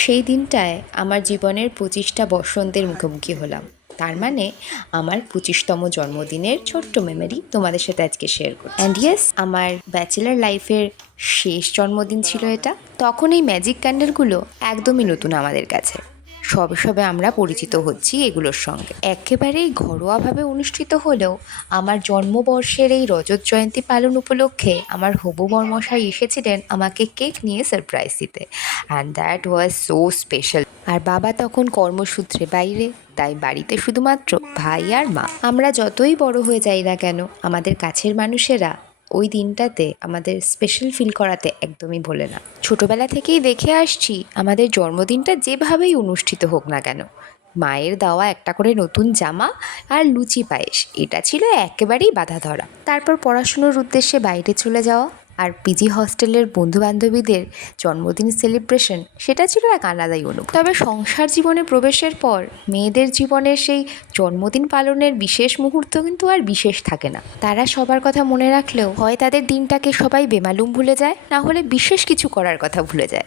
সেই দিনটায় আমার জীবনের 25টা বসন্তের মুখোমুখি হলাম। তার মানে আমার 25তম জন্মদিনের ছোট্ট মেমোরি তোমাদের সাথে আজকে শেয়ার করছি। অ্যান্ড ইয়েস, আমার ব্যাচেলার লাইফের শেষ জন্মদিন ছিল এটা। তখন এই ম্যাজিক ক্যান্ডেলগুলো একদমই নতুন আমাদের কাছে। সবে সবে আমরা পরিচিত হচ্ছি এগুলোর সঙ্গে। একেবারেই ঘরোয়াভাবে অনুষ্ঠিত হলেও আমার জন্মবর্ষের এই রজত জয়ন্তী পালন উপলক্ষে আমার হবু বরমশাই এসেছিলেন আমাকে কেক নিয়ে সারপ্রাইজ দিতে। And that was so special. আর বাবা তখন কর্মসূত্রে বাইরে, তাই বাড়িতে শুধুমাত্র ভাই আর মা। আমরা যতই বড় হয়ে যাই না কেন, আমাদের কাছের মানুষেরা ওই দিনটাতে আমাদের স্পেশাল ফিল করাতে একদমই ভোলে না। ছোটবেলা থেকেই দেখে আসছি আমাদের জন্মদিনটা যেভাবেই অনুষ্ঠিত হোক না কেন, মায়ের দেওয়া একটা করে নতুন জামা আর লুচি পায়েস, এটা ছিল একেবারেই বাধা ধরা। তারপর পড়াশুনোর উদ্দেশ্যে বাইরে চলে যাওয়া আর পিজি হস্টেলের বন্ধুবান্ধবীদের জন্মদিন সেলিব্রেশন, সেটা ছিল এক আলাদাই অনুভূতি। তবে সংসার জীবনে প্রবেশের পর মেয়েদের জীবনের সেই জন্মদিন পালনের বিশেষ মুহূর্ত কিন্তু আর বিশেষ থাকে না। তারা সবার কথা মনে রাখলেও হয় তাদের দিনটাকে সবাই বেমালুম ভুলে যায়, না হলে বিশেষ কিছু করার কথা ভুলে যায়।